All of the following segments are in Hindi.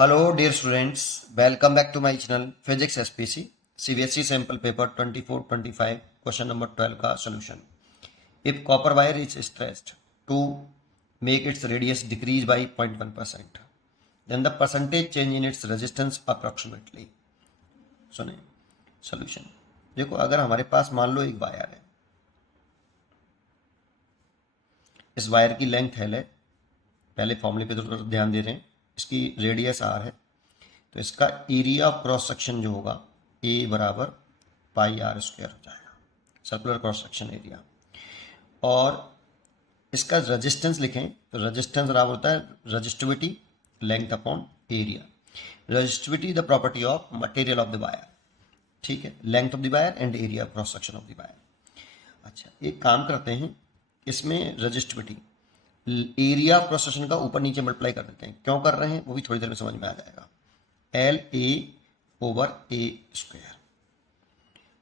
Hello dear students, welcome back to my channel Physics SPC CBSE sample paper 24-25 question number 12 का solution. If copper wire is stretched to make its radius decrease by 0.1%, then the percentage change in its resistance approximately. सुने solution. देखो अगर हमारे पास मान लो एक वायर है, इस वायर की लेंथ L है, पहले फॉर्मूले पे तो ध्यान दे रहे हैं, इसकी रेडियस R है, तो इसका एरिया ऑफ क्रॉस सेक्शन जो होगा A बराबर पाई R स्क्वायर हो जाएगा, सर्कुलर क्रॉस सेक्शन एरिया। और इसका रेजिस्टेंस लिखें तो रेजिस्टेंस बराबर होता है resistivity length upon area. Resistivity the property of material of the wire, ठीक है, length of the wire and area cross section of the wire. अच्छा, एक काम करते हैं, इसमें रेजिस्टिविटी एरिया क्रॉस सेक्शन का ऊपर नीचे मल्टीप्लाई कर देते हैं। क्यों कर रहे हैं वो भी थोड़ी देर में समझ में आ जाएगा। L A over A square,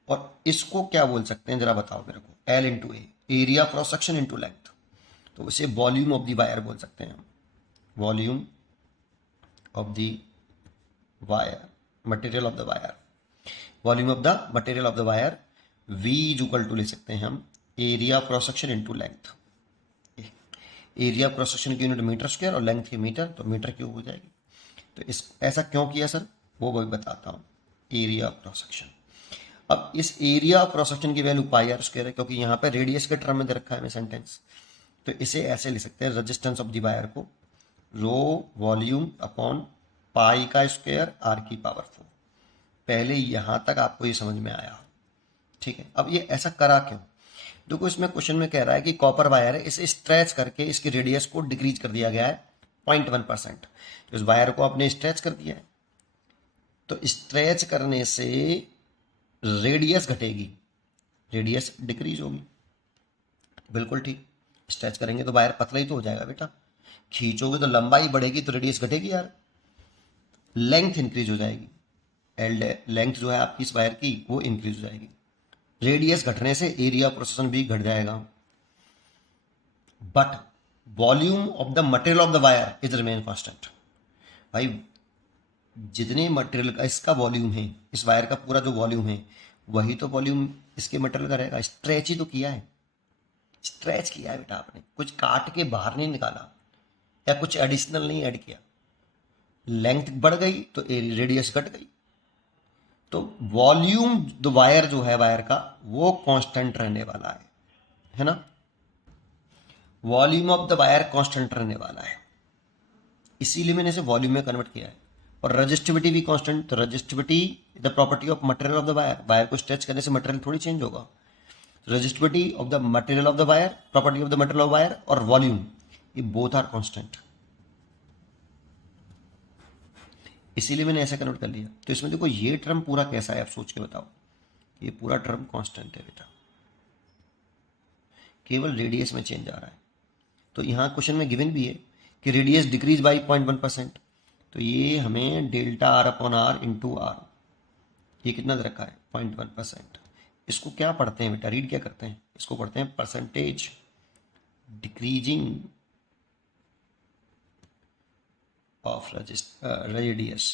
और इसको क्या बोल सकते हैं जरा बताओ मेरे को। L into A, area cross section into length, तो इसे वॉल्यूम ऑफ द वायर बोल सकते हैं हम। Volume of the wire, material of the wire, volume of the material of the wire. V is equal to ले सकते हैं हम area cross section into length. Area cross section की यूनिट मीटर स्क्वायर और लेंथ की मीटर, तो मीटर क्यूब हो जाएगी। तो इस ऐसा क्यों किया सर, वो भी बताता हूँ। एरिया क्रॉस सेक्शन, अब इस एरिया क्रॉस सेक्शन की वैल्यू पाई आर स्क्वायर है, क्योंकि यहाँ पे रेडियस के टर्म में दे रखा है हमें सेंटेंस। तो इसे ऐसे लिख सकते हैं, रेजिस्टेंस ऑफ द वायर को रो वॉल्यूम अपॉन पाई का स्क्वायर आर की पावर 4। पहले यहाँ तक आपको ये समझ में आया, ठीक है। अब ये ऐसा करा क्यों, देखो इसमें क्वेश्चन में कह रहा है कि कॉपर वायर है, इसे स्ट्रेच करके इसकी रेडियस को डिक्रीज कर दिया गया है 0.1%। तो इस वायर को आपने स्ट्रेच कर दिया है, तो स्ट्रेच करने से रेडियस घटेगी, रेडियस डिक्रीज होगी। बिल्कुल ठीक, स्ट्रेच करेंगे तो वायर पतला ही तो हो जाएगा बेटा, खींचोगे तो लंबाई बढ़ेगी तो रेडियस घटेगी यार, लेंथ इंक्रीज हो जाएगी। एल लेंथ जो है आपकी इस वायर की वो इंक्रीज हो जाएगी। रेडियस घटने से एरिया प्रोसेशन भी घट जाएगा, but volume of the material of the wire is remain constant. भाई जितने मटेरियल का इसका वॉल्यूम है, इस वायर का पूरा जो वॉल्यूम है, वही तो वॉल्यूम इसके मटेरियल का रहेगा। स्ट्रेच ही तो किया है, स्ट्रेच किया है बेटा आपने, कुछ काट के बाहर नहीं निकाला या कुछ एडिशनल नहीं ऐड किया। लेंथ बढ़ गई तो रेडियस घट गई, तो वॉल्यूम द वायर जो है वायर का वो कांस्टेंट रहने वाला है ना। Volume of the wire constant रहने वाला है, इसीलिए मैंने इसे वॉल्यूम में कन्वर्ट किया है। और रजिस्टिविटी भी कांस्टेंट, तो resistivity the property of material of the wire, wire को स्ट्रेच करने से मटेरियल थोड़ी चेंज होगा। Resistivity of the material of the wire, property of the material of wire और वॉल्यूम, ये बोथ आर कांस्टेंट, इसीलिए मैंने ऐसा कन्वर्ट कर लिया। तो इसमें देखो ये टर्म पूरा कैसा है, आप सोच के बताओ। ये पूरा टर्म कांस्टेंट है बेटा, केवल रेडियस में चेंज आ रहा है। तो यहाँ क्वेश्चन में गिवन भी है कि रेडियस डिक्रीज बाई 0.1%, तो ये हमें delta R upon R into R, ये कितना दे रखा है 0.1%। इसको क्या पढ़ते हैं बेटा, रीड क्या करते हैं, इसको पढ़ते हैं percentage decreasing of radius,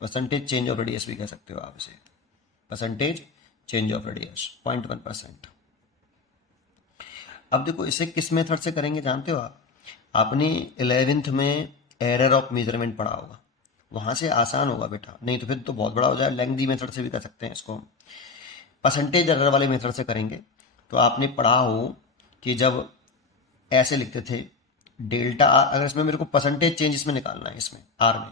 percentage change of radius भी कह सकते हो आप इसे, परसेंटेज चेंज ऑफ रेडियस 0.1%। अब देखो इसे किस मेथड से करेंगे जानते हो आप, आपने 11th में एरर ऑफ मेजरमेंट पढ़ा होगा, वहाँ से आसान होगा बेटा, नहीं तो फिर तो बहुत बड़ा हो जाए। लेंथी मेथड से भी कर सकते हैं इसको, परसेंटेज एरर वाले मेथड से करेंगे। तो आपने पढ़ा हो कि जब ऐसे लिखते थे डेल्टा आर, अगर इसमें मेरे को परसेंटेज चेंज इसमें निकालना है, इसमें आर में,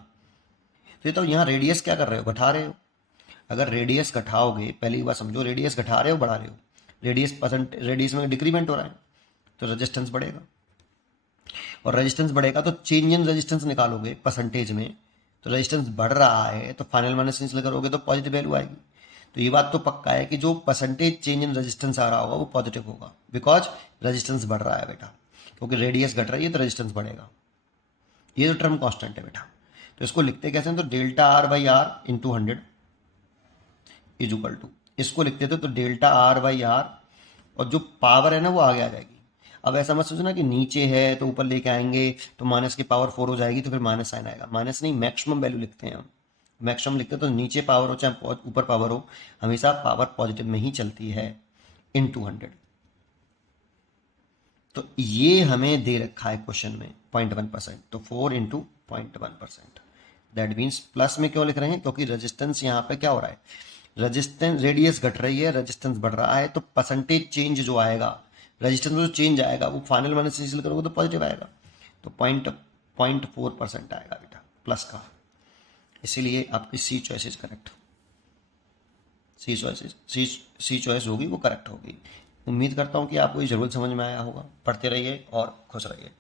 तो ये तो यहाँ रेडियस क्या कर रहे हो, घटा रहे हो। अगर रेडियस घटाओगे, पहली बात समझो, रेडियस घटा रहे हो बढ़ा रहे हो, रेडियस में डिक्रीमेंट हो रहा है तो रेजिस्टेंस बढ़ेगा, और रेजिस्टेंस बढ़ेगा तो चेंज इन रेजिस्टेंस निकालोगे परसेंटेज में, तो रेजिस्टेंस बढ़ रहा है तो फाइनल माइनस करोगे तो पॉजिटिव वैल्यू आएगी। तो ये बात तो पक्का है कि जो परसेंटेज चेंज इन रेजिस्टेंस आ रहा होगा वो पॉजिटिव होगा, बिकॉज रेजिस्टेंस बढ़ रहा है बेटा, क्योंकि रेडियस घट रही है तो रेजिस्टेंस बढ़ेगा। ये तो टर्म कांस्टेंट है बेटा। तो इसको लिखते कैसे हैं, तो delta R by R into 100 is equal to, इसको लिखते थे तो डेल्टा आर बाई आर, और जो पावर है ना वो आगे आ जाएगी। अब ऐसा मत सोचना कि नीचे है तो ऊपर लेके आएंगे तो माइनस की पावर 4 हो जाएगी तो फिर माइनस साइन आएगा, माइनस नहीं, मैक्सिमम वैल्यू लिखते हैं हम, मैक्सिमम लिखते हैं तो नीचे पावर हो चाहे ऊपर पावर हो हमेशा पावर पॉजिटिव में ही चलती है इन 200। तो ये हमें दे रखा है क्वेश्चन में 0.1%, तो 4 इंटू 0.1%, दैट मीन्स प्लस में क्यों लिख रहे हैं, क्योंकि रेजिस्टेंस यहाँ पे क्या हो रहा है, रेजिस्टेंस रेडियस घट रही है, रेजिस्टेंस बढ़ रहा है, तो परसेंटेज चेंज जो आएगा, रेजिस्टेंस में जो चेंज आएगा वो फाइनल माइनस से करोगे तो पॉजिटिव आएगा, तो 0.4% आएगा बेटा प्लस का, इसीलिए आपकी C choice is correct, C choice होगी वो करेक्ट होगी। उम्मीद करता हूँ कि आपको ये जरूर समझ में आया होगा। पढ़ते रहिए और खुश रहिए।